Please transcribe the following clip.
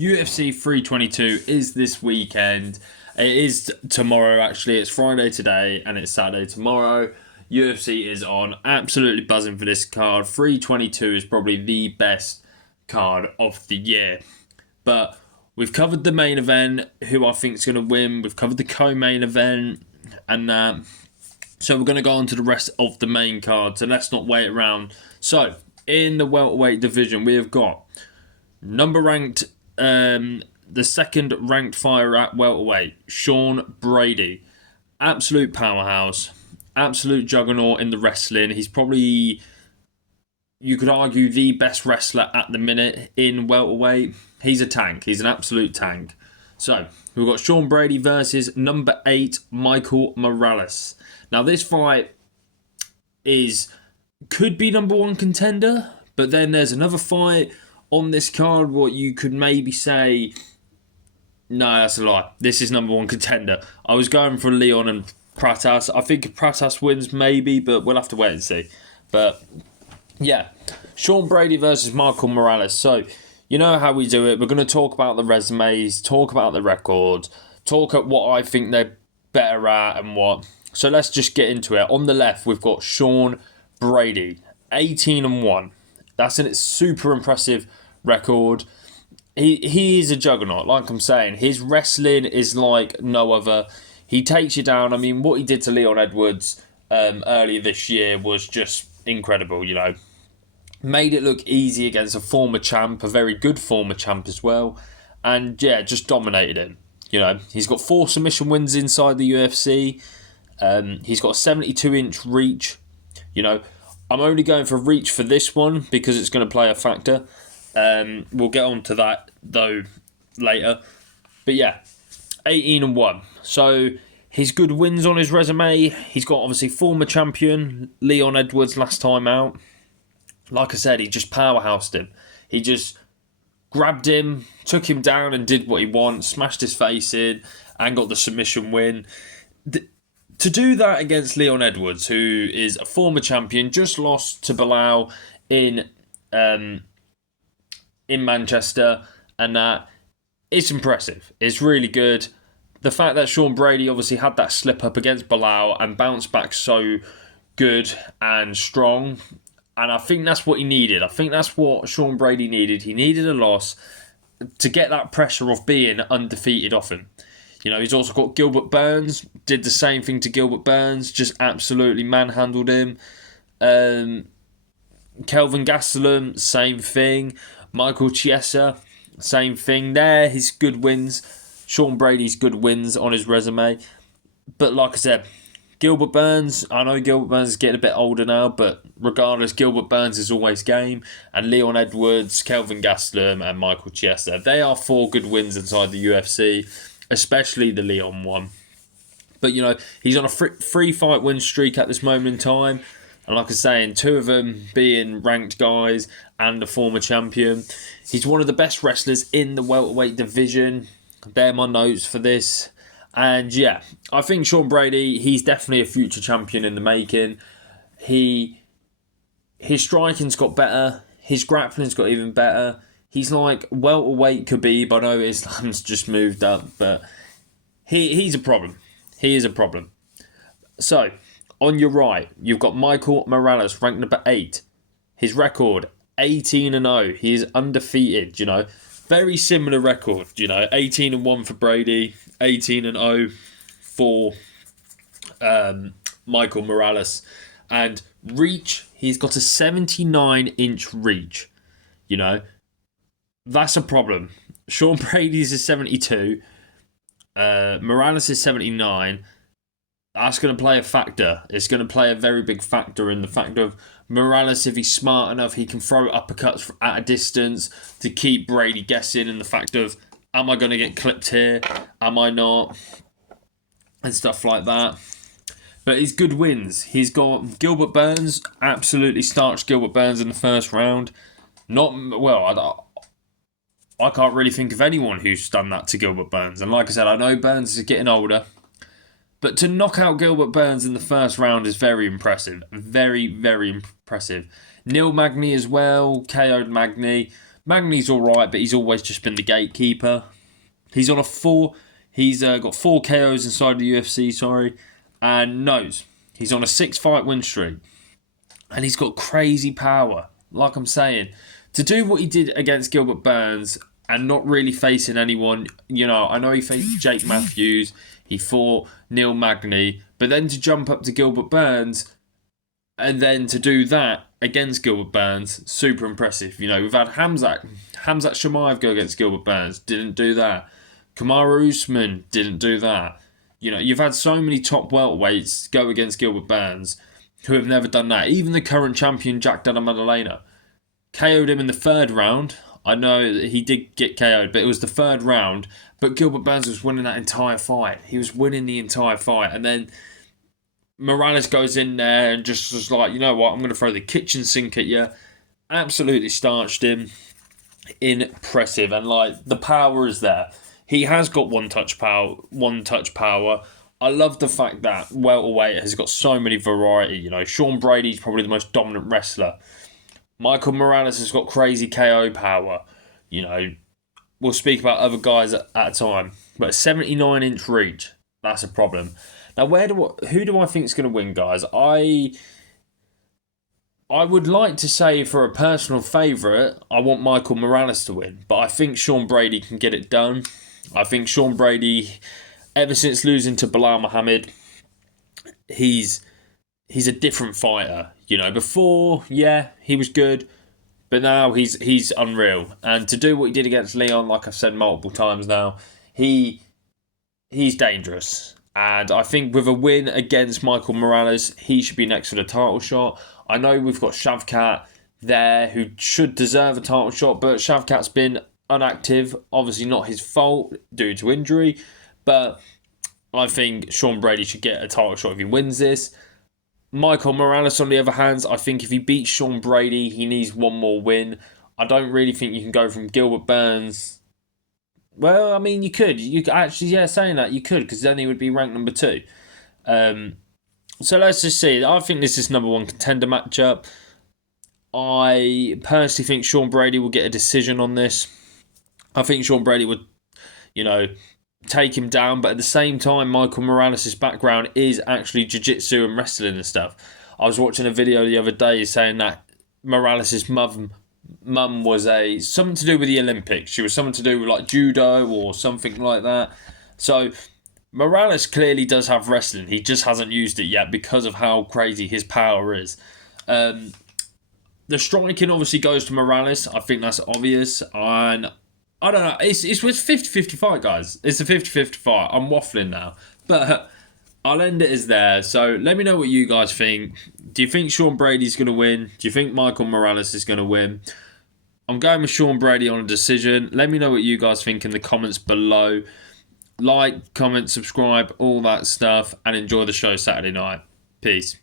UFC 322 is this weekend. It is tomorrow, actually. It's Friday today and it's Saturday tomorrow. UFC is on. Absolutely buzzing for this card. 322 is probably the best card of the year. But we've covered the main event, who I think is going to win. We've covered the co-main event. And so we're going to go on to the rest of the main card. So let's not wait around. So, in the welterweight division, we have got the second ranked fighter at welterweight, Sean Brady. Absolute powerhouse. Absolute juggernaut in the wrestling. He's probably, you could argue, the best wrestler at the minute in welterweight. He's a tank. He's an absolute tank. So, we've got Sean Brady versus number 8, Michael Morales. Now, this fight could be number 1 contender, but then there's another fight on this card what you could maybe say, no, that's a lie. This is number 1 contender. I was going for Leon and Pratas. I think if Pratas wins, maybe, but we'll have to wait and see. But, yeah, Sean Brady versus Michael Morales. So, you know how we do it. We're going to talk about the resumes, talk about the records, talk at what I think they're better at and what. So let's just get into it. On the left, we've got Sean Brady, 18-1. That's a super impressive record. He is a juggernaut, like I'm saying. His wrestling is like no other. He takes you down. I mean, what he did to Leon Edwards earlier this year was just incredible, you know. Made it look easy against a former champ, a very good former champ as well. And yeah, just dominated him. You know, he's got 4 submission wins inside the UFC. He's got a 72-inch reach. You know, I'm only going for reach for this one because it's going to play a factor. We'll get on to that, though, later. But yeah, 18-1. So, his good wins on his resume. He's got, obviously, former champion Leon Edwards last time out. Like I said, he just powerhoused him. He just grabbed him, took him down and did what he wants, smashed his face in, and got the submission win. To do that against Leon Edwards, who is a former champion, just lost to Bilal in Manchester, and that it's impressive. It's really good. The fact that Sean Brady obviously had that slip up against Bilal and bounced back so good and strong, and I think that's what he needed. I think that's what Sean Brady needed. He needed a loss to get that pressure of being undefeated off him. You know, he's also got Gilbert Burns, did the same thing to Gilbert Burns, just absolutely manhandled him. Kelvin Gastelum, same thing. Michael Chiesa, same thing. There, his good wins. Sean Brady's good wins on his resume. But like I said, Gilbert Burns, I know Gilbert Burns is getting a bit older now, but regardless, Gilbert Burns is always game. And Leon Edwards, Kelvin Gastelum, and Michael Chiesa, they are 4 good wins inside the UFC, especially the Leon one. But, you know, he's on a 3-fight win streak at this moment in time. And like I was saying, 2 of them being ranked guys and a former champion. He's one of the best wrestlers in the welterweight division. They're my notes for this. And yeah, I think Sean Brady, he's definitely a future champion in the making. His striking's got better. His grappling's got even better. He's like welterweight Khabib. I know Islam's just moved up, but he's a problem. He is a problem. So, on your right, you've got Michael Morales, ranked number 8. His record, 18-0. He is undefeated, you know. Very similar record, you know. 18-1 for Brady, 18-0 for Michael Morales. And reach, he's got a 79-inch reach, you know. That's a problem. Sean Brady's is 72. Morales is 79. That's going to play a factor. It's going to play a very big factor in the fact of Morales, if he's smart enough, he can throw uppercuts at a distance to keep Brady guessing, in the fact of, am I going to get clipped here? Am I not? And stuff like that. But his good wins. He's got Gilbert Burns, absolutely starched Gilbert Burns in the first round. I can't really think of anyone who's done that to Gilbert Burns. And like I said, I know Burns is getting older. But to knock out Gilbert Burns in the first round is very impressive. Very, very impressive. Neil Magny as well, KO'd Magny. Magny's alright, but he's always just been the gatekeeper. He's on a 4. He's got 4 KOs inside the UFC, sorry. And knows he's on a 6-fight win streak. And he's got crazy power. Like I'm saying, to do what he did against Gilbert Burns and not really facing anyone, I know he faced Jake Matthews, he fought Neil Magny, but then to jump up to Gilbert Burns and then to do that against Gilbert Burns, super impressive. We've had Hamzat Chimaev go against Gilbert Burns, didn't do that. Kamaru Usman didn't do that. You've had so many top welterweights go against Gilbert Burns who have never done that. Even the current champion, Jack Della Maddalena, KO'd him in the 3rd round. I know that he did get KO'd, but it was the 3rd round. But Gilbert Burns was winning that entire fight. He was winning the entire fight. And then Morales goes in there and just was like, you know what, I'm going to throw the kitchen sink at you. Absolutely starched him. Impressive. And the power is there. He has got one touch power. I love the fact that welterweight has got so many variety. Sean Brady's probably the most dominant wrestler. Michael Morales has got crazy KO power. We'll speak about other guys at a time. But a 79-inch reach, that's a problem. Now, who do I think is going to win, guys? I would like to say, for a personal favourite, I want Michael Morales to win. But I think Sean Brady can get it done. I think Sean Brady, ever since losing to Bilal Muhammad, he's a different fighter. Before, he was good, but now he's unreal. And to do what he did against Leon, like I've said multiple times now, he's dangerous. And I think with a win against Michael Morales, he should be next for the title shot. I know we've got Shavkat there who should deserve a title shot, but Shavkat's been inactive. Obviously not his fault due to injury, but I think Sean Brady should get a title shot if he wins this. Michael Morales, on the other hand, I think if he beats Sean Brady, he needs one more win. I don't really think you can go from Gilbert Burns. Well, I mean, you could. You could actually, saying that, you could, because then he would be ranked number 2. So let's just see. I think this is number 1 contender matchup. I personally think Sean Brady will get a decision on this. I think Sean Brady would, take him down, but at the same time, Michael Morales' background is actually jiu-jitsu and wrestling and stuff. I was watching a video the other day saying that Morales' mum was something to do with the Olympics. She was something to do with judo or something like that. So Morales clearly does have wrestling. He just hasn't used it yet because of how crazy his power is. The striking obviously goes to Morales. I think that's obvious. And I don't know. It's 50-50 fight, guys. It's a 50-50 fight. I'm waffling now. But I'll end it as there. So let me know what you guys think. Do you think Sean Brady's going to win? Do you think Michael Morales is going to win? I'm going with Sean Brady on a decision. Let me know what you guys think in the comments below. Like, comment, subscribe, all that stuff. And enjoy the show Saturday night. Peace.